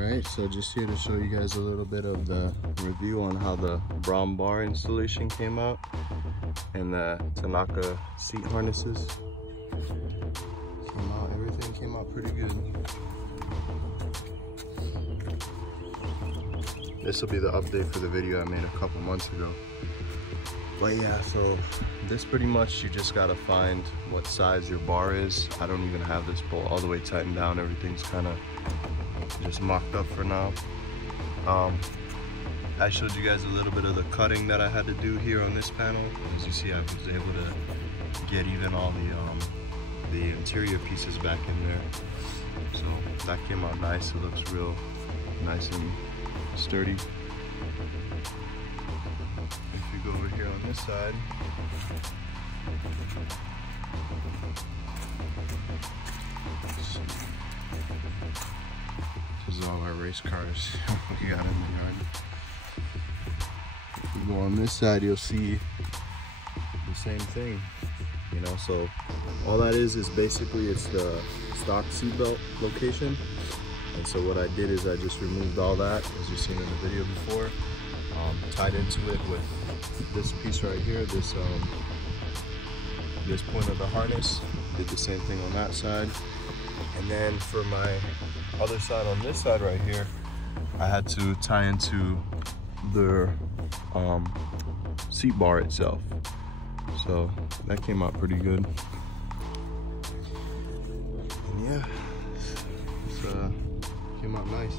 Alright, so just here to show you guys a little bit of the review on how the Brown bar installation came out and the Tanaka seat harnesses came out. Everything came out pretty good. This will be the update for the video I made a couple months ago. But yeah, so this pretty much, you just gotta find what size your bar is. I don't even have this bolt all the way tightened down. Everything's kind of just mocked up for now. I showed you guys a little bit of the cutting that I had to do here on this panel. As you see, I was able to get even all the interior pieces back in there. So that came out nice. It looks real nice and sturdy. If you go over here on this side, this is all our race cars we got in the yard. If you go on this side, you'll see the same thing, you know. So all that is basically, it's the stock seatbelt location. And so what I did is I just removed all that, as you've seen in the video before, tied into it with this piece right here, this point of the harness. Did the same thing on that side. And then for my other side, on this side right here, I had to tie into the seat bar itself. So that came out pretty good. And yeah, it's came out nice.